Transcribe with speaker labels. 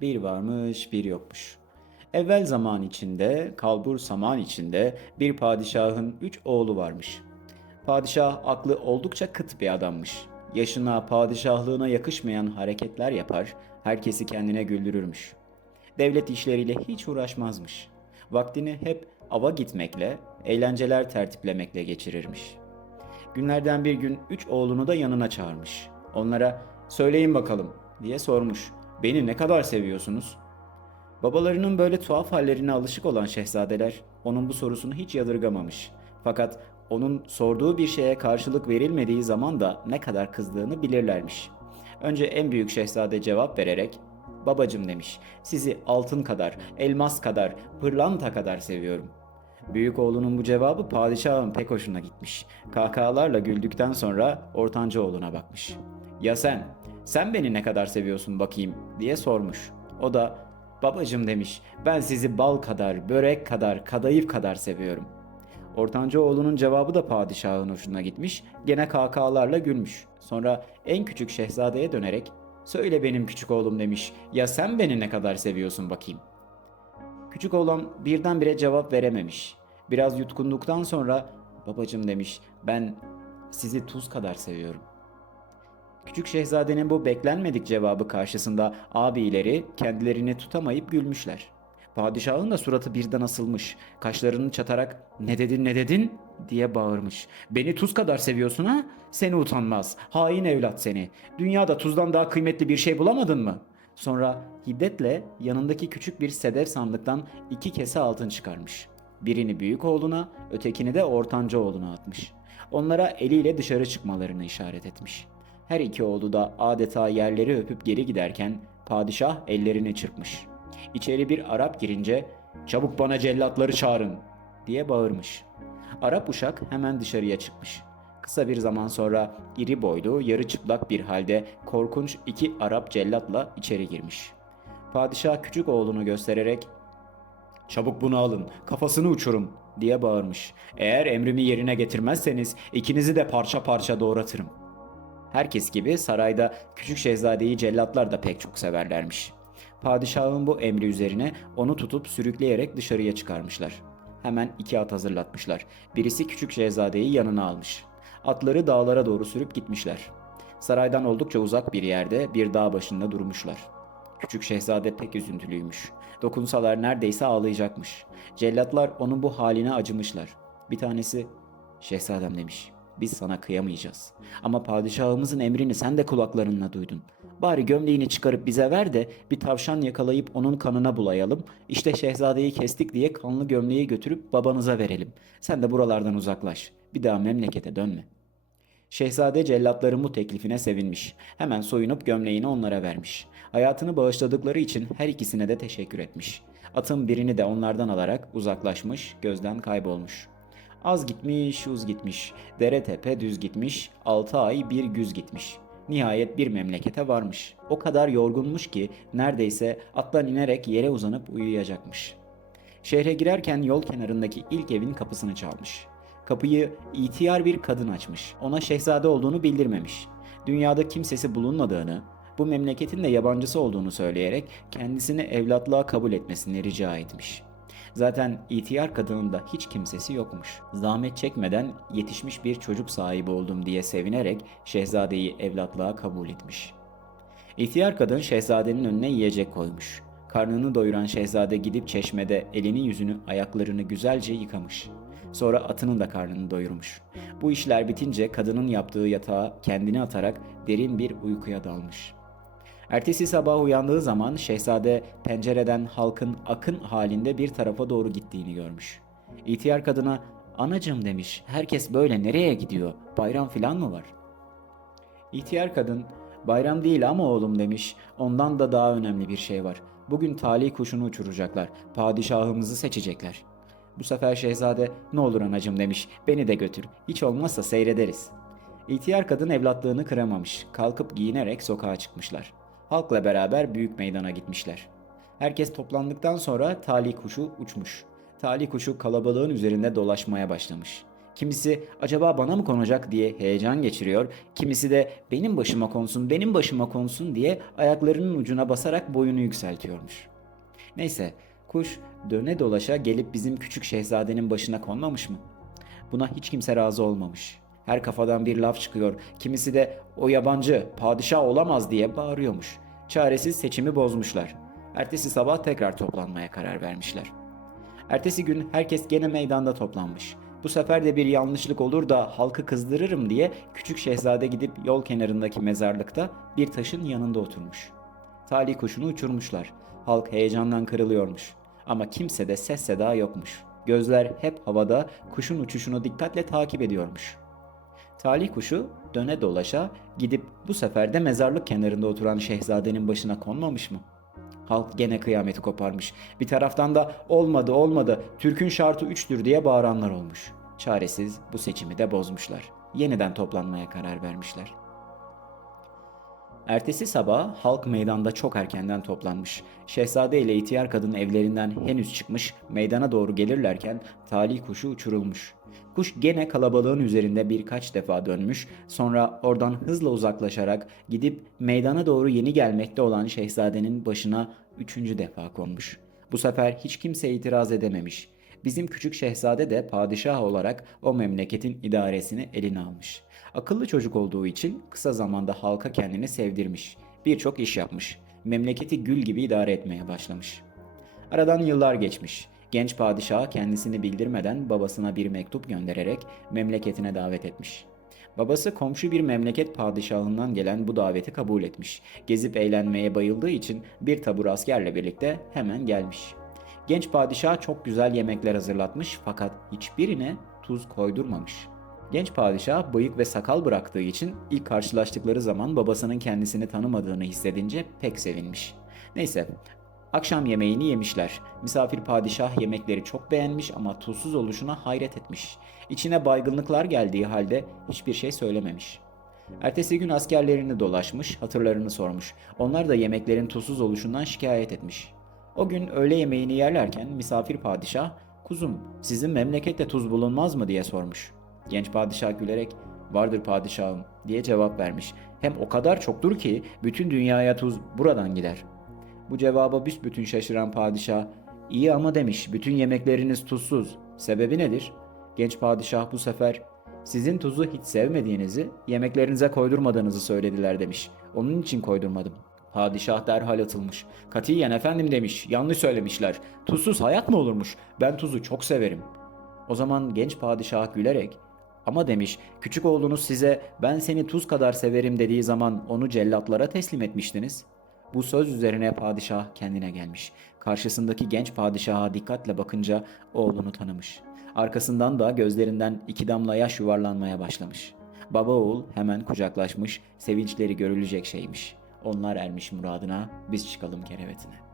Speaker 1: Bir varmış bir yokmuş. Evvel zaman içinde, kalbur saman içinde bir padişahın üç oğlu varmış. Padişah aklı oldukça kıt bir adammış. Yaşına, padişahlığına yakışmayan hareketler yapar, herkesi kendine güldürürmüş. Devlet işleriyle hiç uğraşmazmış. Vaktini hep ava gitmekle, eğlenceler tertiplemekle geçirirmiş. Günlerden bir gün üç oğlunu da yanına çağırmış. Onlara söyleyin bakalım diye sormuş. Beni ne kadar seviyorsunuz? Babalarının böyle tuhaf hallerine alışık olan şehzadeler onun bu sorusunu hiç yadırgamamış. Fakat onun sorduğu bir şeye karşılık verilmediği zaman da ne kadar kızdığını bilirlermiş. Önce en büyük şehzade cevap vererek Babacım demiş, sizi altın kadar, elmas kadar, pırlanta kadar seviyorum. Büyük oğlunun bu cevabı padişahın pek hoşuna gitmiş. Kahkahalarla güldükten sonra ortanca oğluna bakmış. Ya sen? Sen beni ne kadar seviyorsun bakayım diye sormuş. O da babacım demiş ben sizi bal kadar, börek kadar, kadayıf kadar seviyorum. Ortanca oğlunun cevabı da padişahın hoşuna gitmiş. Gene kahkahalarla gülmüş. Sonra en küçük şehzadeye dönerek söyle benim küçük oğlum demiş. Ya sen beni ne kadar seviyorsun bakayım. Küçük oğlan birdenbire cevap verememiş. Biraz yutkunduktan sonra babacım demiş ben sizi tuz kadar seviyorum. Küçük şehzadenin bu beklenmedik cevabı karşısında abileri kendilerini tutamayıp gülmüşler. Padişahın da suratı birden asılmış. Kaşlarını çatarak ne dedin ne dedin diye bağırmış. Beni tuz kadar seviyorsun ha? Seni utanmaz. Hain evlat seni. Dünyada tuzdan daha kıymetli bir şey bulamadın mı? Sonra hiddetle yanındaki küçük bir sedef sandıktan iki kese altın çıkarmış. Birini büyük oğluna, ötekini de ortanca oğluna atmış. Onlara eliyle dışarı çıkmalarını işaret etmiş. Her iki oğlu da adeta yerleri öpüp geri giderken padişah ellerini çırpmış. İçeri bir Arap girince çabuk bana cellatları çağırın diye bağırmış. Arap uşak hemen dışarıya çıkmış. Kısa bir zaman sonra iri boylu, yarı çıplak bir halde korkunç iki Arap cellatla içeri girmiş. Padişah küçük oğlunu göstererek Çabuk bunu alın, kafasını uçurun diye bağırmış. Eğer emrimi yerine getirmezseniz ikinizi de parça parça doğratırım. Herkes gibi sarayda küçük şehzadeyi cellatlar da pek çok severlermiş. Padişahın bu emri üzerine onu tutup sürükleyerek dışarıya çıkarmışlar. Hemen iki at hazırlatmışlar. Birisi küçük şehzadeyi yanına almış. Atları dağlara doğru sürüp gitmişler. Saraydan oldukça uzak bir yerde bir dağ başında durmuşlar. Küçük şehzade pek üzüntülüymüş. Dokunsalar neredeyse ağlayacakmış. Cellatlar onun bu haline acımışlar. Bir tanesi, şehzadem demiş, biz sana kıyamayacağız. Ama padişahımızın emrini sen de kulaklarınla duydun. Bari gömleğini çıkarıp bize ver de bir tavşan yakalayıp onun kanına bulayalım. İşte şehzadeyi kestik diye kanlı gömleği götürüp babanıza verelim. Sen de buralardan uzaklaş. Bir daha memlekete dönme.'' Şehzade cellatların bu teklifine sevinmiş. Hemen soyunup gömleğini onlara vermiş. Hayatını bağışladıkları için her ikisine de teşekkür etmiş. Atın birini de onlardan alarak uzaklaşmış, gözden kaybolmuş. Az gitmiş, uz gitmiş, dere tepe düz gitmiş, altı ay bir güz gitmiş. Nihayet bir memlekete varmış. O kadar yorgunmuş ki neredeyse attan inerek yere uzanıp uyuyacakmış. Şehre girerken yol kenarındaki ilk evin kapısını çalmış. Kapıyı ihtiyar bir kadın açmış. Ona şehzade olduğunu bildirmemiş. Dünyada kimsesi bulunmadığını, bu memleketin de yabancısı olduğunu söyleyerek kendisini evlatlığa kabul etmesini rica etmiş. Zaten ihtiyar kadının da hiç kimsesi yokmuş. Zahmet çekmeden yetişmiş bir çocuk sahibi oldum diye sevinerek şehzadeyi evlatlığa kabul etmiş. İhtiyar kadın şehzadenin önüne yiyecek koymuş. Karnını doyuran şehzade gidip çeşmede elini yüzünü ayaklarını güzelce yıkamış. Sonra atının da karnını doyurmuş. Bu işler bitince kadının yaptığı yatağa kendini atarak derin bir uykuya dalmış. Ertesi sabah uyandığı zaman şehzade pencereden halkın akın halinde bir tarafa doğru gittiğini görmüş. İhtiyar kadına anacım demiş herkes böyle nereye gidiyor bayram filan mı var? İhtiyar kadın bayram değil ama oğlum demiş ondan da daha önemli bir şey var. Bugün talih kuşunu uçuracaklar padişahımızı seçecekler. Bu sefer şehzade ne olur anacım demiş beni de götür hiç olmazsa seyrederiz. İhtiyar kadın evlatlığını kıramamış kalkıp giyinerek sokağa çıkmışlar. Halkla beraber büyük meydana gitmişler. Herkes toplandıktan sonra talih kuşu uçmuş. Talih kuşu kalabalığın üzerinde dolaşmaya başlamış. Kimisi acaba bana mı konacak diye heyecan geçiriyor, kimisi de benim başıma konsun, benim başıma konsun diye ayaklarının ucuna basarak boyunu yükseltiyormuş. Neyse, kuş döne dolaşa gelip bizim küçük şehzadenin başına konmamış mı? Buna hiç kimse razı olmamış. Her kafadan bir laf çıkıyor. Kimisi de o yabancı padişah olamaz diye bağırıyormuş. Çaresiz seçimi bozmuşlar. Ertesi sabah tekrar toplanmaya karar vermişler. Ertesi gün herkes gene meydanda toplanmış. Bu sefer de bir yanlışlık olur da halkı kızdırırım diye küçük şehzade gidip yol kenarındaki mezarlıkta bir taşın yanında oturmuş. Talih kuşunu uçurmuşlar. Halk heyecandan kırılıyormuş. Ama kimse de ses seda yokmuş. Gözler hep havada kuşun uçuşunu dikkatle takip ediyormuş. Talih kuşu döne dolaşa gidip bu sefer de mezarlık kenarında oturan şehzadenin başına konmamış mı? Halk gene kıyameti koparmış. Bir taraftan da olmadı olmadı Türk'ün şartı üçtür diye bağıranlar olmuş. Çaresiz bu seçimi de bozmuşlar. Yeniden toplanmaya karar vermişler. Ertesi sabah halk meydanda çok erkenden toplanmış. Şehzade ile ihtiyar kadın evlerinden henüz çıkmış, meydana doğru gelirlerken talih kuşu uçurulmuş. Kuş gene kalabalığın üzerinde birkaç defa dönmüş, sonra oradan hızla uzaklaşarak gidip meydana doğru yeni gelmekte olan şehzadenin başına üçüncü defa konmuş. Bu sefer hiç kimse itiraz edememiş. Bizim küçük şehzade de padişah olarak o memleketin idaresini eline almış. Akıllı çocuk olduğu için kısa zamanda halka kendini sevdirmiş. Birçok iş yapmış. Memleketi gül gibi idare etmeye başlamış. Aradan yıllar geçmiş. Genç padişah kendisini bildirmeden babasına bir mektup göndererek memleketine davet etmiş. Babası komşu bir memleket padişahından gelen bu daveti kabul etmiş. Gezip eğlenmeye bayıldığı için bir tabur askerle birlikte hemen gelmiş. Genç padişah çok güzel yemekler hazırlatmış fakat hiçbirine tuz koydurmamış. Genç padişah bıyık ve sakal bıraktığı için ilk karşılaştıkları zaman babasının kendisini tanımadığını hissedince pek sevinmiş. Neyse, akşam yemeğini yemişler. Misafir padişah yemekleri çok beğenmiş ama tuzsuz oluşuna hayret etmiş. İçine baygınlıklar geldiği halde hiçbir şey söylememiş. Ertesi gün askerlerini dolaşmış, hatırlarını sormuş. Onlar da yemeklerin tuzsuz oluşundan şikayet etmiş. O gün öğle yemeğini yerlerken misafir padişah, "Kuzum, sizin memlekette tuz bulunmaz mı?" diye sormuş. Genç padişah gülerek, "Vardır padişahım." diye cevap vermiş. Hem o kadar çoktur ki bütün dünyaya tuz buradan gider. Bu cevaba büsbütün şaşıran padişah, "İyi ama demiş, bütün yemekleriniz tuzsuz. Sebebi nedir?" Genç padişah bu sefer, "Sizin tuzu hiç sevmediğinizi, yemeklerinize koydurmadığınızı söylediler." demiş. Onun için koydurmadım. Padişah derhal atılmış. Katiyen efendim demiş, yanlış söylemişler. Tuzsuz hayat mı olurmuş? Ben tuzu çok severim. O zaman genç padişah gülerek, ama demiş, küçük oğlunuz size ben seni tuz kadar severim dediği zaman onu cellatlara teslim etmiştiniz. Bu söz üzerine padişah kendine gelmiş. Karşısındaki genç padişaha dikkatle bakınca oğlunu tanımış. Arkasından da gözlerinden iki damla yaş yuvarlanmaya başlamış. Baba oğul hemen kucaklaşmış, sevinçleri görülecek şeymiş. Onlar ermiş muradına, biz çıkalım kerevetine.''